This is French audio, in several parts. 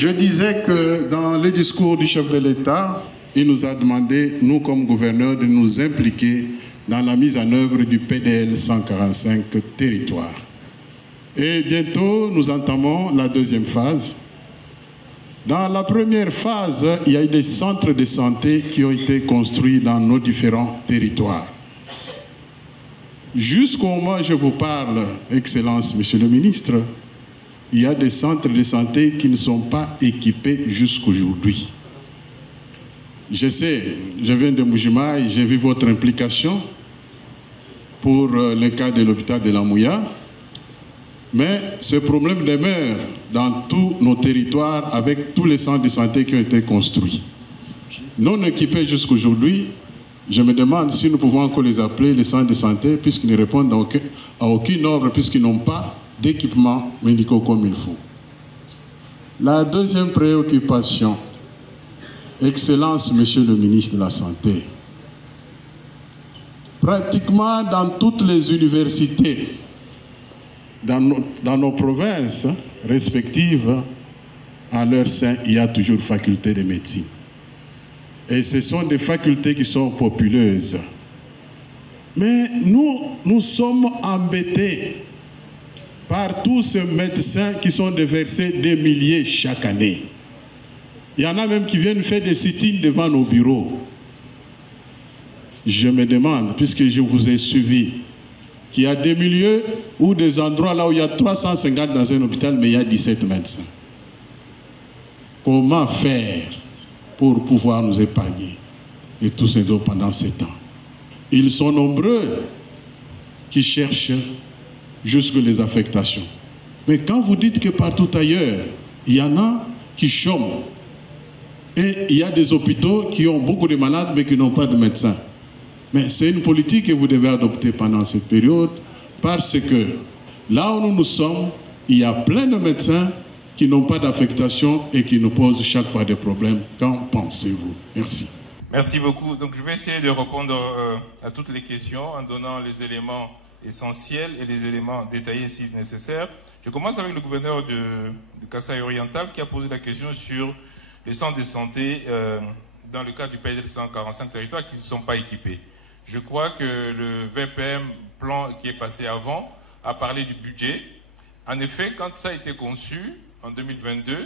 Je disais que dans le discours du chef de l'État, il nous a demandé, nous comme gouverneurs, de nous impliquer dans la mise en œuvre du PDL 145 territoires. Et bientôt, nous entamons la deuxième phase. Dans la première phase, il y a eu des centres de santé qui ont été construits dans nos différents territoires. Jusqu'au moment où je vous parle, Excellence, Monsieur le Ministre, il y a des centres de santé qui ne sont pas équipés jusqu'aujourd'hui. Je sais, je viens de Mbuji-Mayi, j'ai vu votre implication pour le cas de l'hôpital de la Mouya, mais ce problème demeure dans tous nos territoires avec tous les centres de santé qui ont été construits. Non équipés jusqu'aujourd'hui, je me demande si nous pouvons encore les appeler les centres de santé puisqu'ils ne répondent à aucune ordre, puisqu'ils n'ont pas d'équipements médicaux comme il faut. La deuxième préoccupation, Excellence, Monsieur le ministre de la Santé, pratiquement dans toutes les universités, dans nos provinces respectives, à leur sein, il y a toujours faculté de médecine. Et ce sont des facultés qui sont populeuses. Mais nous sommes embêtés par tous ces médecins qui sont déversés des milliers chaque année. Il y en a même qui viennent faire des sit-ins devant nos bureaux. Je me demande, puisque je vous ai suivi, qu'il y a des milieux ou des endroits là où il y a 350 dans un hôpital, mais il y a 17 médecins. Comment faire pour pouvoir nous épargner et tous ces dos pendant 7 ans? Ils sont nombreux qui cherchent jusque les affectations. Mais quand vous dites que partout ailleurs, il y en a qui chôment, et il y a des hôpitaux qui ont beaucoup de malades mais qui n'ont pas de médecins. Mais c'est une politique que vous devez adopter pendant cette période, parce que là où nous sommes, il y a plein de médecins qui n'ont pas d'affectation et qui nous posent chaque fois des problèmes. Qu'en pensez-vous? Merci. Merci beaucoup. Donc je vais essayer de répondre à toutes les questions en donnant les éléments essentiels et les éléments détaillés si nécessaire. Je commence avec le gouverneur de Kasaï oriental qui a posé la question sur les centres de santé dans le cadre du PDL 145 territoires qui ne sont pas équipés. Je crois que le VPM plan qui est passé avant a parlé du budget. En effet, quand ça a été conçu en 2022,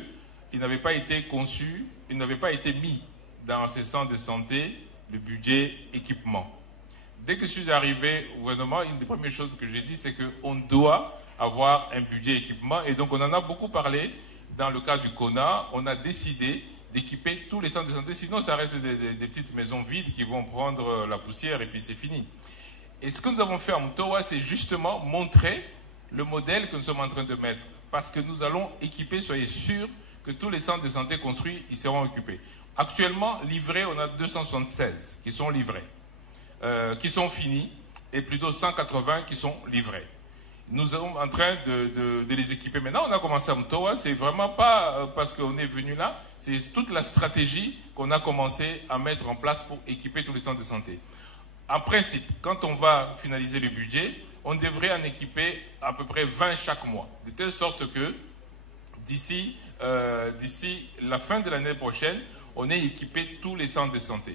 il n'avait pas été conçu, il n'avait pas été mis dans ces centres de santé le budget équipement. Dès que je suis arrivé au gouvernement, une des premières choses que j'ai dit, c'est qu'on doit avoir un budget équipement. Et donc, on en a beaucoup parlé dans le cadre du CONA. On a décidé d'équiper tous les centres de santé. Sinon, ça reste des petites maisons vides qui vont prendre la poussière et puis c'est fini. Et ce que nous avons fait à Mtowa, c'est justement montrer le modèle que nous sommes en train de mettre. Parce que nous allons équiper, soyez sûrs, que tous les centres de santé construits, ils seront occupés. Actuellement, livrés, on a 276 qui sont livrés. Qui sont finis et plutôt 180 qui sont livrés. Nous sommes en train de les équiper. Maintenant, on a commencé à Mtowa, c'est vraiment pas parce qu'on est venu là, c'est toute la stratégie qu'on a commencé à mettre en place pour équiper tous les centres de santé. En principe, quand on va finaliser le budget, on devrait en équiper à peu près 20 chaque mois, de telle sorte que d'ici la fin de l'année prochaine, on ait équipé tous les centres de santé.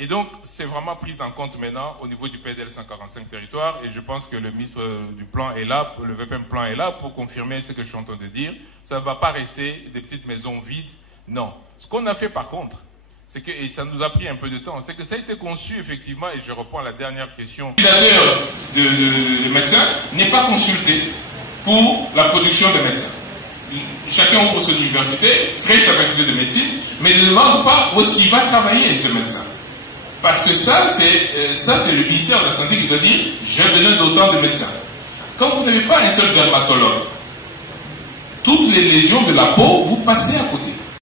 Et donc, c'est vraiment pris en compte maintenant au niveau du PDL 145 territoires. Et je pense que le ministre du Plan est là, le VPM Plan est là pour confirmer ce que je suis en train de dire. Ça ne va pas rester des petites maisons vides. Non. Ce qu'on a fait par contre, c'est que, et ça nous a pris un peu de temps, c'est que ça a été conçu effectivement, et je reprends la dernière question. L'utilisateur de médecins n'est pas consulté pour la production de médecins. Chacun ouvre son université, crée sa faculté de médecine, mais ne demande pas où est-ce qu'il va travailler ce médecin. Parce que ça, c'est le ministère de la Santé qui doit dire « j'ai besoin d'autant de médecins ». Quand vous n'avez pas un seul dermatologue, toutes les lésions de la peau, vous passez à côté.